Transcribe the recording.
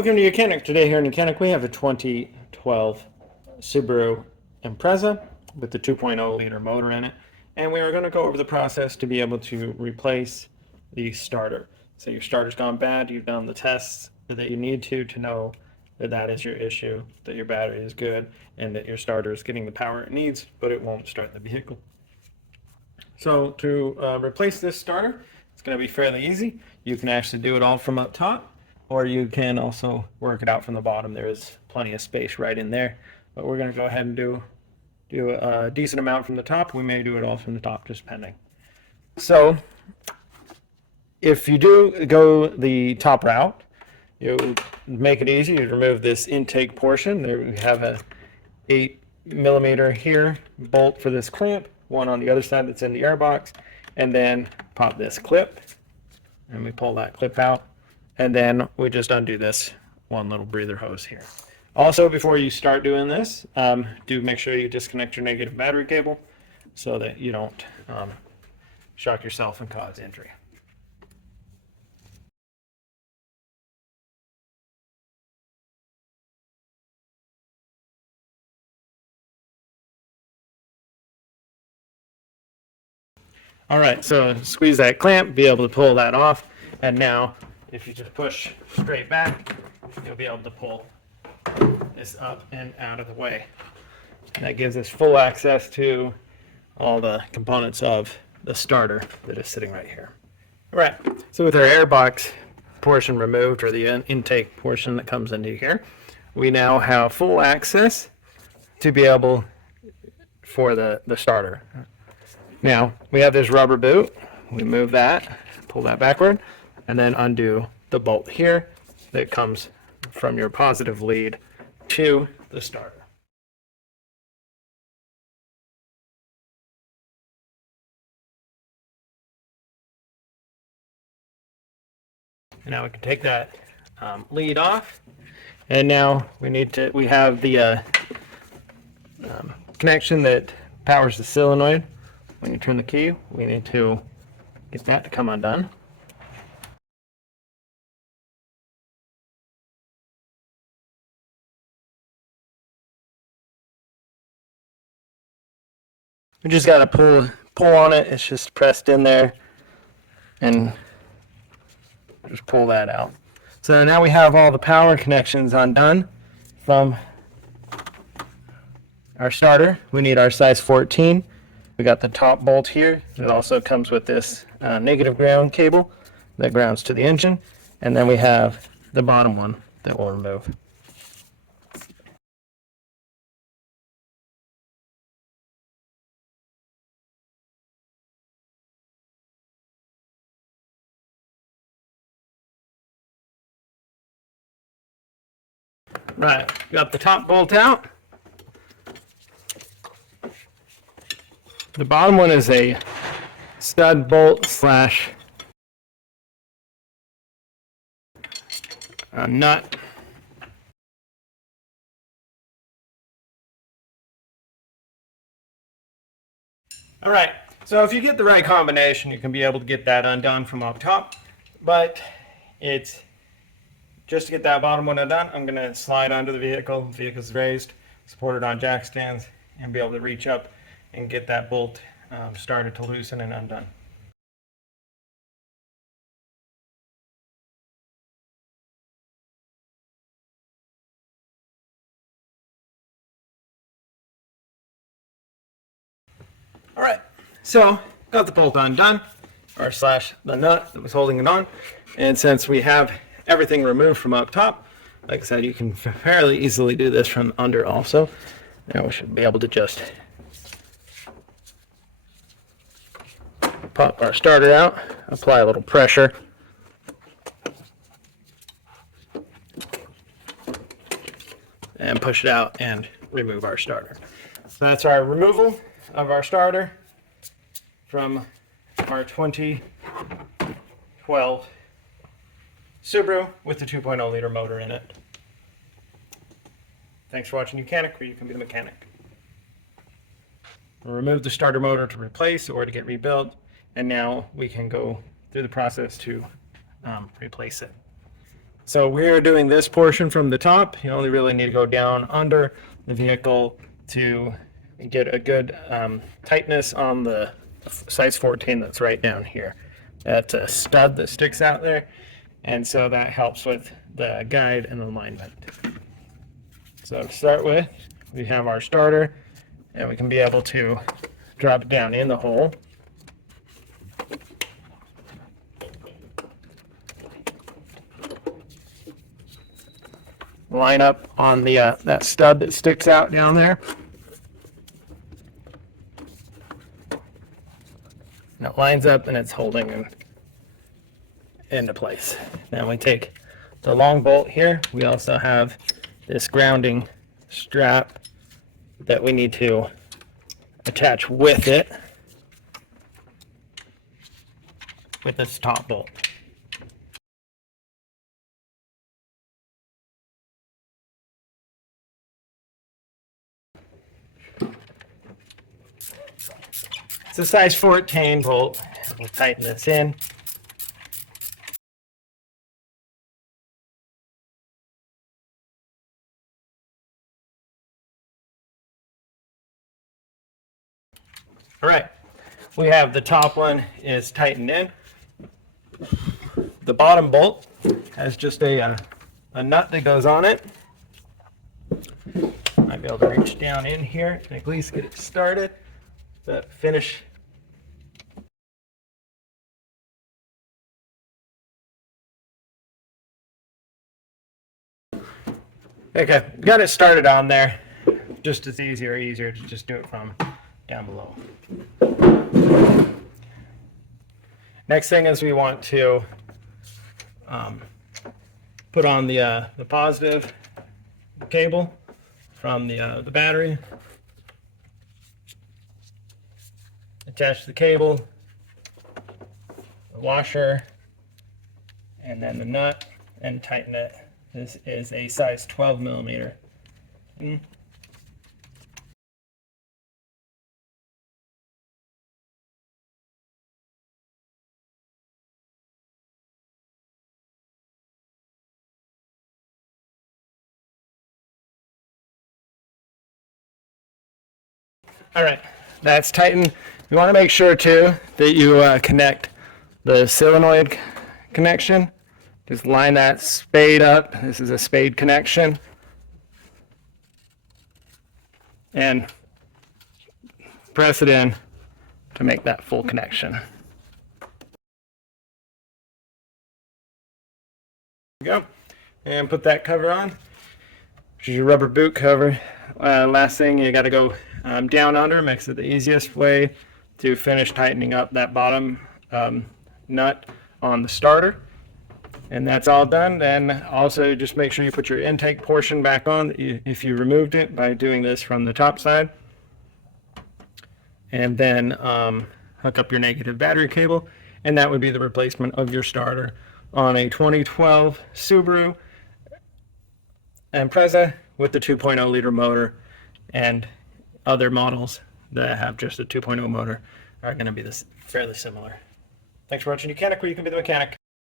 Welcome to YOUCANIC. Today here in YOUCANIC we have a 2012 Subaru Impreza with the 2.0 liter motor in it, and we are going to go over the process to be able to replace the starter. So your starter's gone bad, you've done the tests that you need to know that that is your issue, that your battery is good, and that your starter is getting the power it needs, but it won't start the vehicle. So to replace this starter, it's going to be fairly easy. You can actually do it all from up top, or you can also work it out from the bottom. There is plenty of space right in there, but we're going to go ahead and do a decent amount from the top. We may do it all from the top, just depending. So if you do go the top route, you make it easy. You remove this intake portion. There we have a 8mm here bolt for this clamp, one on the other side that's in the airbox, and then pop this clip, and we pull that clip out. And then we just undo this one little breather hose here. Also, before you start doing this, do make sure you disconnect your negative battery cable so that you don't shock yourself and cause injury. All right, so squeeze that clamp, be able to pull that off, and now if you just push straight back, you'll be able to pull this up and out of the way. And that gives us full access to all the components of the starter that is sitting right here. All right, so with our airbox portion removed, or the intake portion that comes into here, we now have full access to be able for the starter. Now, we have this rubber boot. We move that, pull that backward, and then undo the bolt here that comes from your positive lead to the starter. And now we can take that lead off, and now we have the connection that powers the solenoid. When you turn the key, we need to get that to come undone. We just got to pull on it. It's just pressed in there, and just pull that out. So now we have all the power connections undone from our starter. We need our size 14. We got the top bolt here. It also comes with this negative ground cable that grounds to the engine, and then we have the bottom one that we'll remove. Right, got the top bolt out. The bottom one is a stud bolt slash nut. All right, so if you get the right combination, you can be able to get that undone from up top, but it's just to get that bottom one undone, I'm going to slide onto the vehicle. The vehicle's raised, supported on jack stands, and be able to reach up and get that bolt started to loosen and undone. All right, so got the bolt undone, or slash the nut that was holding it on, and since we have everything removed from up top, like I said, you can fairly easily do this from under also. Now we should be able to just pop our starter out, apply a little pressure, and push it out and remove our starter. So that's our removal of our starter from our 2012 Subaru with the 2.0 liter motor in it. Thanks for watching YOUCANIC, where you can be the mechanic. We'll remove the starter motor to replace or to get rebuilt, and now we can go through the process to replace it. So we're doing this portion from the top. You only really need to go down under the vehicle to get a good tightness on the size 14 that's right down here. That's a stud that sticks out there, and so that helps with the guide and alignment. So to start with, we have our starter, and we can be able to drop it down in the hole. Line up on the that stud that sticks out down there. And it lines up and it's holding them into place. Then we take the long bolt here. We also have this grounding strap that we need to attach with it, with this top bolt. It's a size 14 bolt. We'll tighten this in. All right, we have the top one is tightened in. The bottom bolt has just a nut that goes on it. Might be able to reach down in here and at least get it started. The finish. Okay, got it started on there. Just as easier to just do it from down below. Next thing is we want to put on the positive cable from the battery. Attach the cable, the washer, and then the nut, and tighten it. This is a size 12 millimeter. All right, that's tightened. You want to make sure too that you connect the solenoid connection. Just line that spade up. This is a spade connection. And press it in to make that full connection. There you go. And put that cover on, which is your rubber boot cover. Last thing, you got to go down under. Makes it the easiest way to finish tightening up that bottom nut on the starter. And that's all done. Then also just make sure you put your intake portion back on if you removed it by doing this from the top side. And then hook up your negative battery cable, and that would be the replacement of your starter on a 2012 Subaru Impreza with the 2.0 liter motor. And other models that have just a 2.0 motor are going to be fairly similar. Thanks for watching YOUCANIC, where you can be the mechanic.